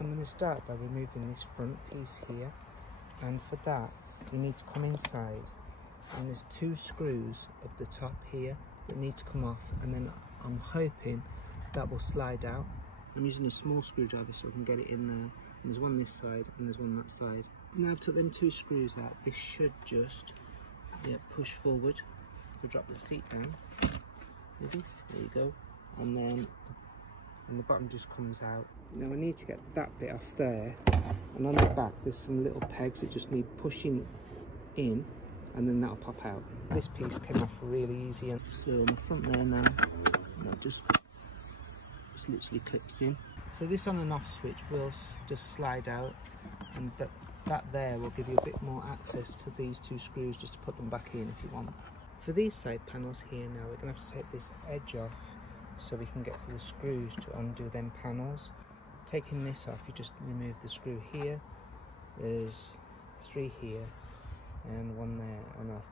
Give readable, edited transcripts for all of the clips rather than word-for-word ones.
I'm going to start by removing this front piece here, and for that you need to come inside, and there's 2 screws up the top here that need to come off, and then I'm hoping that will slide out. I'm using a small screwdriver so I can get it in there, and there's one this side and there's one that side. Now I've took them 2 screws out, this should just push forward. We'll drop the seat down, maybe, there you go, and then the bottom just comes out. Now I need to get that bit off there, and on the back there's some little pegs that just need pushing in, and then that'll pop out. This piece came off really easy, and so on the front there now, that just literally clips in. So this on and off switch will just slide out, and that there will give you a bit more access to these 2 screws just to put them back in if you want. For these side panels here now, we're going to have to take this edge off so we can get to the screws to undo them panels. Taking this off, you just remove the screw here. There's 3 here and 1 there, and I'll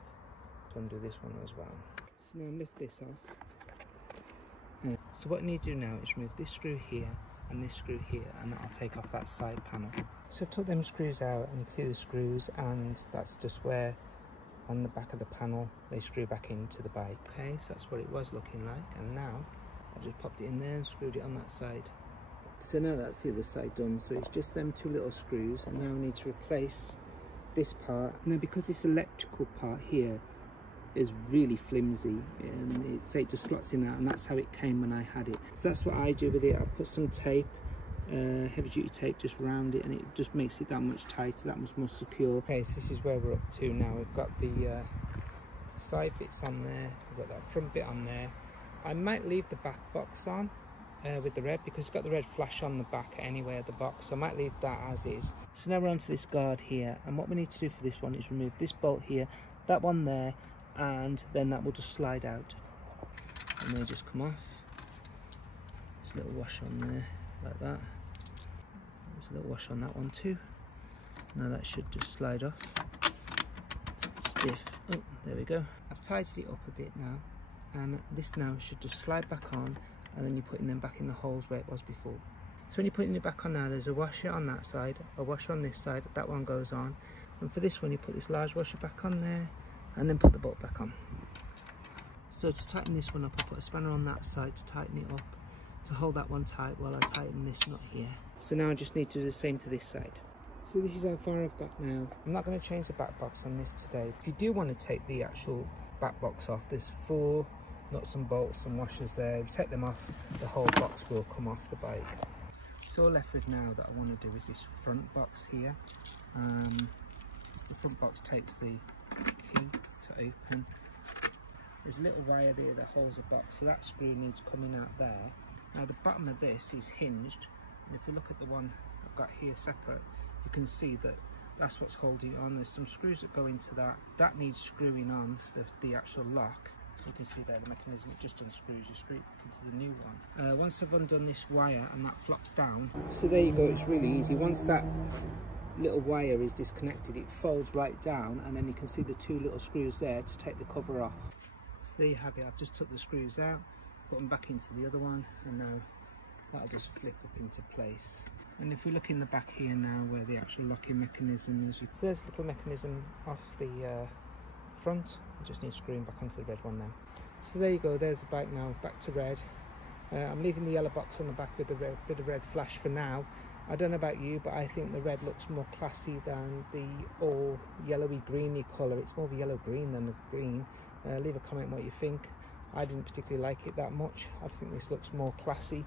undo this one as well. So now lift this off. So what I need to do now is remove this screw here and this screw here, and that'll take off that side panel. So I've took them screws out, and you can see the screws, and that's just where on the back of the panel they screw back into the bike. Okay, so that's what it was looking like, and now I just popped it in there and screwed it on that side. So now that's the other side done. So it's just them 2 little screws, and now we need to replace this part. Now because this electrical part here is really flimsy, it just slots in that, and that's how it came when I had it. So that's what I do with it. I put some tape, heavy duty tape, just round it, and it just makes it that much tighter, that much more secure. Okay, so this is where we're up to now. We've got the side bits on there, we've got that front bit on there. I might leave the back box on with the red, because it's got the red flash on the back anyway of the box, so I might leave that as is. So now we're onto this guard here, and what we need to do for this one is remove this bolt here, that one there, and then that will just slide out, and they just come off. There's a little wash on there like that. There's a little wash on that one too. Now that should just slide off. It's stiff. Oh, there we go. I've tightened it up a bit now, and this now should just slide back on, and then you're putting them back in the holes where it was before. So when you're putting it back on now, there's a washer on that side, a washer on this side, that one goes on, and for this one you put this large washer back on there, and then put the bolt back on. So to tighten this one up, I put a spanner on that side to tighten it up, to hold that one tight while I tighten this nut here. So now I just need to do the same to this side. So this is how far I've got now. I'm not going to change the back box on this today. If you do want to take the actual back box off, there's 4 nuts and bolts and washers there. If you take them off, the whole box will come off the bike. So all left with now that I want to do is this front box here. The front box takes the key to open. There's a little wire there that holds the box, so that screw needs coming out there. Now the bottom of this is hinged, and if you look at the one I've got here separate, you can see that that's what's holding it on. There's some screws that go into that. That needs screwing on, the actual lock. You can see there the mechanism, it just unscrews, you screw it back into the new one. Once I've undone this wire and that flops down, so there you go, it's really easy. Once that little wire is disconnected, it folds right down, and then you can see the 2 little screws there to take the cover off. So there you have it. I've just took the screws out, put them back into the other one, and now that'll just flip up into place. And if we look in the back here now where the actual locking mechanism is, so there's a little mechanism off the front. I just need screwing back onto the red one now. So there you go, there's the bike now, back to red. I'm leaving the yellow box on the back with the bit of red flash for now. I don't know about you, but I think the red looks more classy than the all yellowy greeny colour. It's more of a yellow green than the green. Leave a comment what you think. I didn't particularly like it that much. I think this looks more classy.